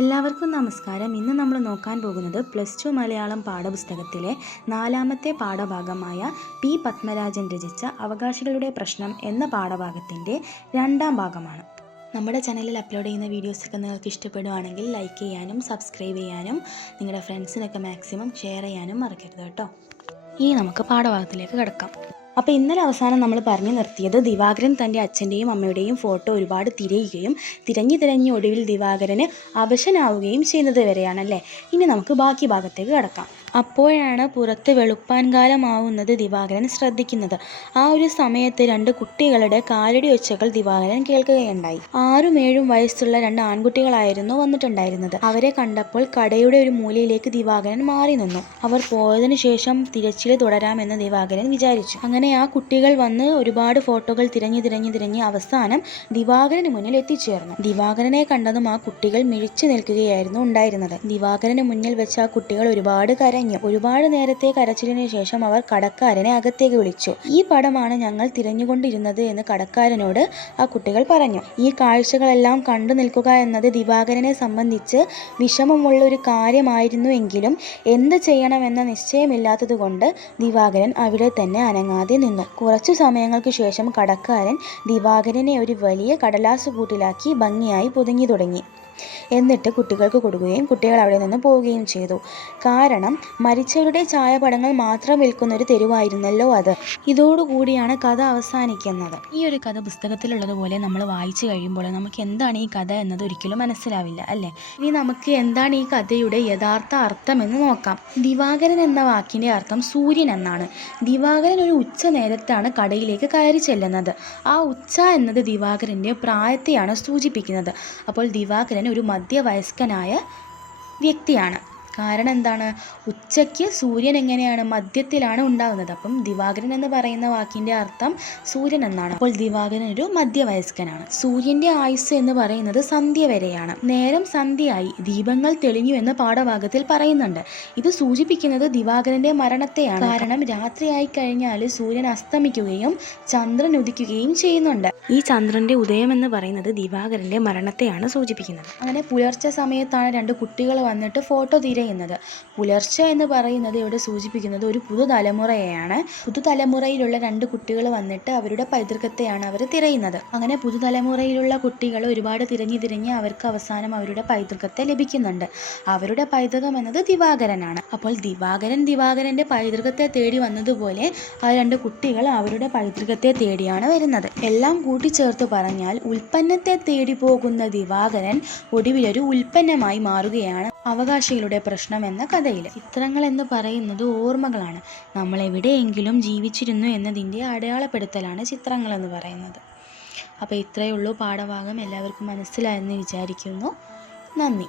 എല്ലാവർക്കും നമസ്കാരം. ഇന്ന് നമ്മൾ നോക്കാൻ പോകുന്നത് +2 മലയാളം പാഠപുസ്തകത്തിലെ 4ാമത്തെ പാഠഭാഗമായ പി പത്മരാജൻ രചിച്ച അവകാശികളുടെ പ്രശ്നം എന്ന പാഠഭാഗത്തിൻ്റെ 2ാം ഭാഗമാണ്. നമ്മുടെ ചാനലിൽ അപ്ലോഡ് ചെയ്യുന്ന വീഡിയോസൊക്കെ നിങ്ങൾക്ക് ഇഷ്ടപ്പെടുകയാണെങ്കിൽ ലൈക്ക് ചെയ്യാനും സബ്സ്ക്രൈബ് ചെയ്യാനും നിങ്ങളുടെ ഫ്രണ്ട്സിനൊക്കെ മാക്സിമം ഷെയർ ചെയ്യാനും മറക്കരുത് കേട്ടോ. ഇനി നമുക്ക് പാഠഭാഗത്തിലേക്ക് കിടക്കാം. അപ്പോൾ ഇന്നലെ അവസാനം നമ്മൾ പറഞ്ഞു നിർത്തിയത് ദിവാകരൻ തൻ്റെ അച്ഛൻ്റെയും അമ്മയുടെയും ഫോട്ടോ ഒരുപാട് തിരയുകയും തിരഞ്ഞ് ഒടുവിൽ ദിവാകരന് അവശനാവുകയും ചെയ്യുന്നത് വരെയാണല്ലേ. ഇനി നമുക്ക് ബാക്കി ഭാഗത്തേക്ക് കിടക്കാം. അപ്പോഴാണ് പുറത്ത് വെളുപ്പാൻ കാലമാവുന്നത് ദിവാകരൻ ശ്രദ്ധിക്കുന്നത്. ആ ഒരു സമയത്ത് 2 കുട്ടികളുടെ കാലടി ഒച്ചകൾ ദിവാകരൻ കേൾക്കുകയുണ്ടായി. 6ഉം 7ഉം വയസ്സുള്ള 2 ആൺകുട്ടികളായിരുന്നു വന്നിട്ടുണ്ടായിരുന്നത്. അവരെ കണ്ടപ്പോൾ കടയുടെ ഒരു മൂലയിലേക്ക് ദിവാകരൻ മാറി നിന്നു. അവർ പോയതിനു ശേഷം തിരച്ചിൽ തുടരാമെന്ന് ദിവാകരൻ വിചാരിച്ചു. അങ്ങനെ ആ കുട്ടികൾ വന്ന് ഒരുപാട് ഫോട്ടോകൾ തിരഞ്ഞ് അവസാനം ദിവാകരന് മുന്നിൽ എത്തിച്ചേർന്നു. ദിവാകരനെ കണ്ടതും ആ കുട്ടികൾ മിഴിച്ചു നിൽക്കുകയായിരുന്നു ഉണ്ടായിരുന്നത്. ദിവാകരന് മുന്നിൽ വെച്ച് ആ കുട്ടികൾ ഒരുപാട് കരഞ്ഞു. ഒരുപാട് നേരത്തെ കരച്ചിലിന് ശേഷം അവർ കടക്കാരനെ അകത്തേക്ക് വിളിച്ചു. ഈ പടമാണ് ഞങ്ങൾ തിരഞ്ഞുകൊണ്ടിരുന്നത് എന്ന് കടക്കാരനോട് ആ കുട്ടികൾ പറഞ്ഞു. ഈ കാഴ്ചകളെല്ലാം കണ്ടു നിൽക്കുക എന്നത് ദിവാകരനെ സംബന്ധിച്ച് വിഷമമുള്ള ഒരു കാര്യമായിരുന്നുവെങ്കിലും എന്ത് ചെയ്യണമെന്ന നിശ്ചയമില്ലാത്തതുകൊണ്ട് ദിവാകരൻ അവിടെ തന്നെ അനങ്ങാതെ നിന്നു. കുറച്ചു സമയങ്ങൾക്ക് ശേഷം കടക്കാരൻ ദിവാകരനെ ഒരു വലിയ കടലാസ് കൂട്ടിലാക്കി ഭംഗിയായി പൊതിഞ്ഞു തുടങ്ങി. എന്നിട്ട് കുട്ടികൾക്ക് കൊടുക്കുകയും കുട്ടികൾ അവിടെ നിന്ന് പോവുകയും ചെയ്തു. കാരണം മരിച്ചവരുടെ ഛായാപടങ്ങൾ മാത്രം വിൽക്കുന്ന ഒരു തെരുവായിരുന്നല്ലോ അത്. ഇതോടുകൂടിയാണ് കഥ അവസാനിക്കുന്നത്. ഈ ഒരു കഥ പുസ്തകത്തിലുള്ളതുപോലെ നമ്മൾ വായിച്ചു കഴിയുമ്പോൾ നമുക്ക് എന്താണ് ഈ കഥ എന്നത് ഒരിക്കലും മനസ്സിലാവില്ല അല്ലേ. ഇനി നമുക്ക് എന്താണ് ഈ കഥയുടെ യഥാർത്ഥ അർത്ഥം എന്ന് നോക്കാം. ദിവാകരൻ എന്ന വാക്കിൻ്റെ അർത്ഥം സൂര്യൻ എന്നാണ്. ദിവാകരൻ ഒരു ഉച്ച നേരത്താണ് കടയിലേക്ക് കയറി ചെല്ലുന്നത്. ആ ഉച്ച എന്നത് ദിവാകരൻ്റെ പ്രായത്തെയാണ് സൂചിപ്പിക്കുന്നത്. അപ്പോൾ ദിവാകരൻ ഒരു മധ്യവയസ്കനായ വ്യക്തിയാണ്. കാരണം എന്താണ്, ഉച്ചയ്ക്ക് സൂര്യൻ എങ്ങനെയാണ് മധ്യത്തിലാണ് ഉണ്ടാകുന്നത്. അപ്പം ദിവാകരൻ എന്ന് പറയുന്ന വാക്കിൻ്റെ അർത്ഥം സൂര്യൻ എന്നാണ്. അപ്പോൾ ദിവാകരൻ ഒരു മധ്യവയസ്കനാണ്. സൂര്യൻ്റെ ആയുസ് എന്ന് പറയുന്നത് സന്ധ്യ വരെയാണ്. നേരം സന്ധ്യയായി, ദീപങ്ങൾ തെളിഞ്ഞു എന്ന് പാഠഭാഗത്തിൽ പറയുന്നുണ്ട്. ഇത് സൂചിപ്പിക്കുന്നത് ദിവാകരൻ്റെ മരണത്തെയാണ്. കാരണം രാത്രിയായി കഴിഞ്ഞാൽ സൂര്യൻ അസ്തമിക്കുകയും ചന്ദ്രൻ ഉദിക്കുകയും ചെയ്യുന്നുണ്ട്. ഈ ചന്ദ്രൻ്റെ ഉദയം എന്ന് പറയുന്നത് ദിവാകരൻ്റെ മരണത്തെയാണ് സൂചിപ്പിക്കുന്നത്. അങ്ങനെ പുലർച്ചെ സമയത്താണ് 2 കുട്ടികൾ വന്നിട്ട് ഫോട്ടോ തിരയുന്നത്. പുലർച്ചെ എന്ന് പറയുന്നത് ഇവിടെ സൂചിപ്പിക്കുന്നത് ഒരു പുതുതലമുറയെയാണ്. പുതുതലമുറയിലുള്ള 2 കുട്ടികൾ വന്നിട്ട് അവരുടെ പൈതൃകത്തെയാണ് അവർ തിരയുന്നത്. അങ്ങനെ പുതുതലമുറയിലുള്ള കുട്ടികൾ ഒരുപാട് തിരഞ്ഞ് അവർക്ക് അവസാനം അവരുടെ പൈതൃകത്തെ ലഭിക്കുന്നുണ്ട്. അവരുടെ പൈതൃകം എന്നത് ദിവാകരനാണ്. അപ്പോൾ ദിവാകരൻ്റെ പൈതൃകത്തെ തേടി വന്നതുപോലെ ആ 2 കുട്ടികൾ അവരുടെ പൈതൃകത്തെ തേടിയാണ് വരുന്നത്. എല്ലാം കൂട്ടിച്ചേർത്ത് പറഞ്ഞാൽ ഉൽപ്പന്നത്തെ തേടി പോകുന്ന ദിവാകരൻ ഒടുവിലൊരു ഉൽപ്പന്നമായി മാറുകയാണ് അവകാശികളുടെ പ്രശ്നം എന്ന കഥയിൽ. ചിത്രങ്ങൾ എന്ന് പറയുന്നത് ഓർമ്മകളാണ്. നമ്മൾ എവിടെയെങ്കിലും ജീവിച്ചിരുന്നു എന്നതിൻ്റെ അടയാളപ്പെടുത്തലാണ് ചിത്രങ്ങൾ എന്ന് പറയുന്നത്. അപ്പോൾ ഇത്രയേ ഉള്ളൂ പാഠഭാഗം. എല്ലാവർക്കും മനസ്സിലായെന്ന് വിചാരിക്കുന്നു. നന്ദി.